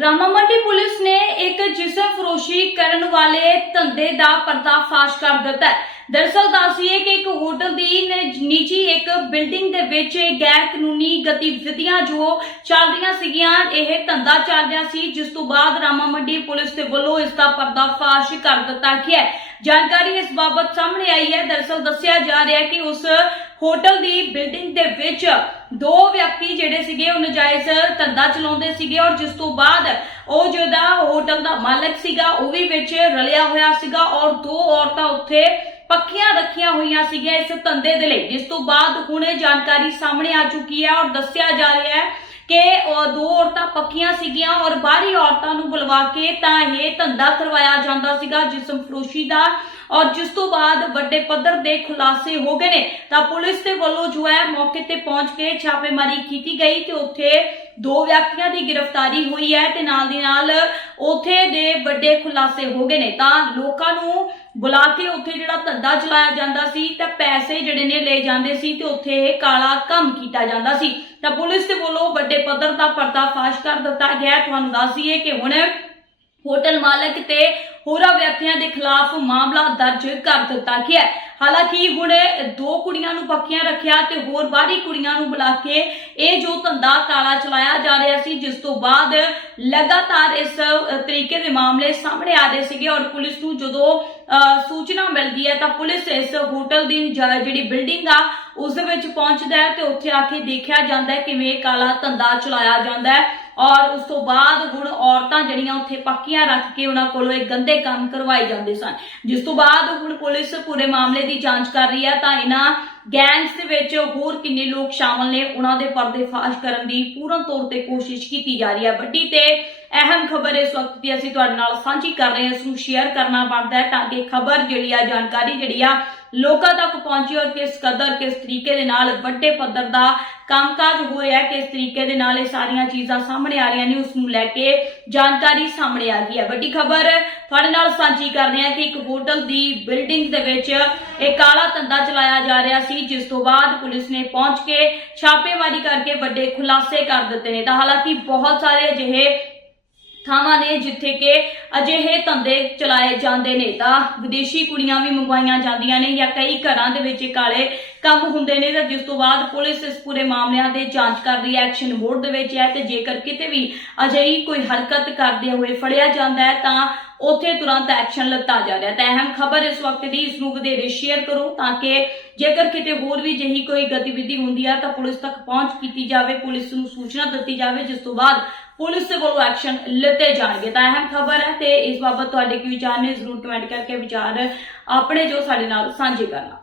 Rama Mandi police ਨੇ ਇੱਕ ਜਿਸਮ ਫਰੋਸ਼ੀ ਕਰਨ ਵਾਲੇ ਧੰਦੇ ਦਾ ਪਰਦਾਫਾਸ਼ ਕਰ ਦਿੱਤਾ ਹੈ। ਦਰਸਲ ਦੱਸੀਏ ਕਿ ਇੱਕ ਹੋਟਲ ਦੀ ਨ- ਨਿੱਜੀ ਇੱਕ ਬਿਲਡਿੰਗ ਦੇ ਵਿੱਚ ਗੈਰ ਕਾਨੂੰਨੀ ਗਤੀਵਿਧੀਆਂ ਜੋ ਚੱਲ ਰਹੀਆਂ ਸੀਗੀਆਂ, ਇਹ ਧੰਦਾ ਚੱਲ ਰਿਹਾ ਸੀ, ਜਿਸ ਤੋਂ ਬਾਅਦ ਰਾਮਾ ਮੰਡੀ ਪੁਲਿਸ ਦੇ ਵੱਲੋਂ ਇਸ ਦਾ ਪਰਦਾਫਾਸ਼ ਕਰ ਦਿੱਤਾ ਗਿਆ ਹੈ। ਜਾਣਕਾਰੀ ਇਸ ਬਾਬਤ ਸਾਹਮਣੇ ਆਈ ਹੈ। ਦਰਸਲ ਦੱਸਿਆ ਜਾ ਰਿਹਾ ਹੈ ਕਿ ਉਸ ਹੋਟਲ ਦੀ ਬਿਲਡਿੰਗ ਦੇ ਵਿੱਚ ਦੋ ਵਿਅਕਤੀ ਜਿਹੜੇ ਸੀਗੇ, ਉਹ ਨਜਾਇਜ਼ ਧੰਦਾ ਚਲਾਉਂਦੇ ਸੀਗੇ ਔਰ ਜਿਸ ਤੋਂ ਬਾਅਦ ਉਹ ਜਿਹੜਾ ਹੋਟਲ ਦਾ ਮਾਲਕ ਸੀਗਾ, ਉਹ ਵੀ ਵਿੱਚ ਰਲਿਆ ਹੋਇਆ ਸੀਗਾ ਔਰ ਦੋ ਔਰਤਾਂ ਉੱਥੇ ਪੱਕੀਆਂ ਰੱਖੀਆਂ ਹੋਈਆਂ ਸੀਗੀਆਂ ਇਸ ਧੰਦੇ ਦੇ ਲਈ। ਜਿਸ ਤੋਂ ਬਾਅਦ ਹੁਣ ਇਹ ਜਾਣਕਾਰੀ ਸਾਹਮਣੇ ਆ ਚੁੱਕੀ ਹੈ ਔਰ ਦੱਸਿਆ ਜਾ ਰਿਹਾ ਹੈ ਕਿ ਉਹ ਦੋ ਔਰਤਾਂ ਪੱਕੀਆਂ ਸੀਗੀਆਂ ਔਰ ਬਾਹਰੀ ਔਰਤਾਂ ਨੂੰ ਬੁਲਵਾ ਕੇ ਤਾਂ ਇਹ ਧੰਦਾ ਕਰਵਾਇਆ ਜਾਂਦਾ ਸੀਗਾ ਜਿਸਮ ਫਰੋਸ਼ੀ ਦਾ। ਔਰ ਜਿਸ ਤੋਂ ਬਾਅਦ ਵੱਡੇ ਪੱਧਰ ਦੇ ਖੁਲਾਸੇ ਹੋ ਗਏ ਨੇ ਤਾਂ ਪੁਲਿਸ ਦੇ ਵੱਲੋਂ ਜੋ ਹੈ ਮੌਕੇ ਤੇ ਪਹੁੰਚ ਕੇ ਛਾਪੇਮਾਰੀ ਕੀਤੀ ਗਈ ਤੇ ਉੱਥੇ ਦੋ ਵਿਅਕਤੀਆਂ ਦੀ ਗ੍ਰਿਫਤਾਰੀ ਹੋਈ ਹੈ ਤੇ ਨਾਲ ਦੀ ਨਾਲ ਉੱਥੇ ਦੇ ਵੱਡੇ ਖੁਲਾਸੇ ਹੋ ਗਏ ਨੇ। ਤਾਂ ਲੋਕਾਂ ਨੂੰ ਬੁਲਾ ਕੇ ਉੱਥੇ ਜਿਹੜਾ ਧੰਦਾ ਚਲਾਇਆ ਜਾਂਦਾ ਸੀ ਤਾਂ ਪੈਸੇ ਜਿਹੜੇ ਨੇ ਲਏ ਜਾਂਦੇ ਸੀ ਤੇ ਉੱਥੇ ਇਹ ਕਾਲਾ ਕੰਮ ਕੀਤਾ ਜਾਂਦਾ ਸੀ। ਤਾਂ ਪੁਲਿਸ ਦੇ ਵੱਲੋਂ ਵੱਡੇ ਪੱਧਰ ਦਾ ਪਰਦਾਫਾਸ਼ ਕਰ ਦਿੱਤਾ ਗਿਆ। ਤੁਹਾਨੂੰ ਦੱਸ ਦਈਏ ਕਿ ਹੁਣ ਹੋਟਲ ਮਾਲਕ ਤੇ ਹੋਰਾਂ ਵਿਅਕਤੀਆਂ ਦੇ ਖਿਲਾਫ ਮਾਮਲਾ ਦਰਜ ਕਰ ਦਿੱਤਾ ਗਿਆ ਹੈ। ਹਾਲਾਂਕਿ ਹੁਣ ਦੋ ਕੁੜੀਆਂ ਨੂੰ ਪੱਕੀਆਂ ਰੱਖਿਆ ਤੇ ਹੋਰ ਬਾਹਰੀ ਕੁੜੀਆਂ ਨੂੰ ਬੁਲਾ ਕੇ ਇਹ ਜੋ ਧੰਦਾ ਕਾਲਾ ਚਲਾਇਆ ਜਾ ਰਿਹਾ ਸੀ ਜਿਸ ਤੋਂ ਬਾਅਦ ਲਗਾਤਾਰ ਇਸ ਤਰੀਕੇ ਦੇ ਮਾਮਲੇ ਸਾਹਮਣੇ ਆ ਰਹੇ ਸੀਗੇ ਔਰ ਪੁਲਿਸ ਨੂੰ ਜਦੋਂ ਅ, ਸੂਚਨਾ ਮਿਲਦੀ ਹੈ ਤਾਂ ਪੁਲਿਸ ਇਸ ਹੋਟਲ ਦੀ ਜਿਹੜੀ ਬਿਲਡਿੰਗ ਆ ਉਸ ਦੇ ਵਿੱਚ ਪਹੁੰਚਦਾ ਹੈ ਤੇ ਉੱਥੇ ਆ ਕੇ ਦੇਖਿਆ ਜਾਂਦਾ ਹੈ ਕਿਵੇਂ ਕਾਲਾ ਧੰਦਾ ਚਲਾਇਆ ਜਾਂਦਾ ਹੈ ਔਰ ਉਸ ਤੋਂ ਬਾਅਦ ਹੁਣ ਔਰਤਾਂ ਜਿਹੜੀਆਂ ਉੱਥੇ ਪੱਕੀਆਂ ਰੱਖ ਕੇ ਉਹਨਾਂ ਕੋਲੋਂ ਇਹ ਗੰਦੇ ਕੰਮ ਕਰਵਾਏ ਜਾਂਦੇ ਸਨ। ਜਿਸ ਤੋਂ ਬਾਅਦ ਹੁਣ ਪੁਲਿਸ ਪੂਰੇ ਮਾਮਲੇ ਦੀ ਜਾਂਚ ਕਰ ਰਹੀ ਹੈ ਤਾਂ ਇਹਨਾਂ ਗੈਂਗਸ ਦੇ ਵਿੱਚ ਹੋਰ ਕਿੰਨੇ ਲੋਕ ਸ਼ਾਮਲ ਨੇ, ਉਹਨਾਂ ਦੇ ਪਰਦੇ ਫਾਸ਼ ਕਰਨ ਦੀ ਪੂਰਨ ਤੌਰ ਤੇ ਕੋਸ਼ਿਸ਼ ਕੀਤੀ ਜਾ ਰਹੀ ਹੈ। ਵੱਡੀ ਤੇ ਅਹਿਮ ਖਬਰ ਇਸ ਵਕਤ ਦੀ ਅਸੀਂ ਤੁਹਾਡੇ ਨਾਲ ਸਾਂਝੀ ਕਰ ਰਹੇ ਹਾਂ, ਇਸ ਨੂੰ ਸ਼ੇਅਰ ਕਰਨਾ ਬਣਦਾ ਹੈ ਤਾਂ ਕਿ ਖਬਰ ਜਿਹੜੀ ਆ, ਜਾਣਕਾਰੀ ਜਿਹੜੀ ਆ ਲੋਕਾਂ ਤੱਕ ਪਹੁੰਚੇ ਔਰ ਕਿਸ ਕਦਰ, ਕਿਸ ਤਰੀਕੇ ਦੇ ਨਾਲ ਵੱਡੇ ਪੱਧਰ ਦਾ ਕੰਮਕਾਜ ਹੋ ਰਿਹਾ ਕਿਸ ਤਰੀਕੇ ਦੇ ਨਾਲ ਇਹ ਸਾਰੀਆਂ ਚੀਜ਼ਾਂ ਸਾਹਮਣੇ ਆ ਰਹੀਆਂ ਨੇ, ਉਸ ਨੂੰ ਲੈ ਕੇ ਜਾਣਕਾਰੀ ਸਾਹਮਣੇ ਆ ਗਈ ਹੈ। ਵੱਡੀ ਖਬਰ ਤੁਹਾਡੇ ਨਾਲ ਸਾਂਝੀ ਕਰ ਰਹੇ ਹਾਂ ਕਿ ਇੱਕ ਹੋਟਲ ਦੀ ਬਿਲਡਿੰਗ ਦੇ ਵਿੱਚ ਇਹ ਕਾਲਾ ਧੰਦਾ ਚਲਾਇਆ ਜਾ ਰਿਹਾ ਸੀ, ਜਿਸ ਤੋਂ ਬਾਅਦ ਪੁਲਿਸ ਨੇ ਪਹੁੰਚ ਕੇ ਛਾਪੇਮਾਰੀ ਕਰਕੇ ਵੱਡੇ ਖੁਲਾਸੇ ਕਰ ਦਿੱਤੇ ਨੇ। ਤਾਂ ਹਾਲਾਂਕਿ ਬਹੁਤ ਸਾਰੇ ਅਜਿਹੇ ਥਾਵਾਂ ਨੇ ਜਿੱਥੇ ਕਿ ਅਜਿਹੇ ਧੰਦੇ ਚਲਾਏ ਜਾਂਦੇ ਨੇ। ਤਾਂ ਵਿਦੇਸ਼ੀ ਕੁੜੀਆਂ ਵੀ ਮੰਗਵਾਈਆਂ ਜਾਂਦੀਆਂ ਨੇ ਜਾਂ ਕਈ ਘਰਾਂ ਦੇ ਵਿੱਚ ਕਾਲੇ ਕੰਮ ਹੁੰਦੇ ਨੇ ਤਾਂ ਜਿਸ ਤੋਂ ਬਾਅਦ ਪੁਲਿਸ ਇਸ ਪੂਰੇ ਮਾਮਲਿਆਂ ਦੇ ਜਾਂਚ ਕਰ ਰਹੀ ਹੈ। ਐਕਸ਼ਨ ਮੋਡ ਦੇ ਵਿੱਚ ਹੈ ਤੇ ਜੇਕਰ ਕਿਤੇ ਵੀ ਅਜਿਹੀ ਕੋਈ ਹਰਕਤ ਕਰਦੇ ਹੋਏ ਫੜਿਆ ਜਾਂਦਾ ਹੈ ਤਾਂ ਉੱਥੇ ਤੁਰੰਤ ਐਕਸ਼ਨ ਲਿੱਤਾ ਜਾ ਰਿਹਾ ਤਾਂ ਅਹਿਮ ਖਬਰ ਇਸ ਵਕਤ ਦੀ ਇਸ ਨੂੰ ਵਧੇਰੇ ਸ਼ੇਅਰ ਕਰੋ ਤਾਂ ਕਿ ਜੇਕਰ ਕਿਤੇ ਹੋਰ ਵੀ ਜਿਹੀ ਕੋਈ ਗਤੀਵਿਧੀ ਹੁੰਦੀ ਹੈ ਤਾਂ ਪੁਲਿਸ ਤੱਕ ਪਹੁੰਚ ਕੀਤੀ ਜਾਵੇ, ਪੁਲਿਸ ਨੂੰ ਸੂਚਨਾ ਦਿੱਤੀ ਜਾਵੇ, ਜਿਸ ਤੋਂ ਬਾਅਦ ਪੁਲਿਸ ਦੇ ਕੋਲੋਂ ਐਕਸ਼ਨ ਲਿੱਤੇ ਜਾਣਗੇ। ਤਾਂ ਅਹਿਮ ਖਬਰ ਹੈ ਤੇ ਇਸ ਬਾਬਤ ਤੁਹਾਡੇ ਕੀ ਵਿਚਾਰ ਨੇ? ਜ਼ਰੂਰ ਕਮੈਂਟ ਕਰਕੇ ਵਿਚਾਰ ਆਪਣੇ ਜੋ ਸਾਡੇ ਨਾਲ ਸਾਂਝੇ ਕਰਨਾ।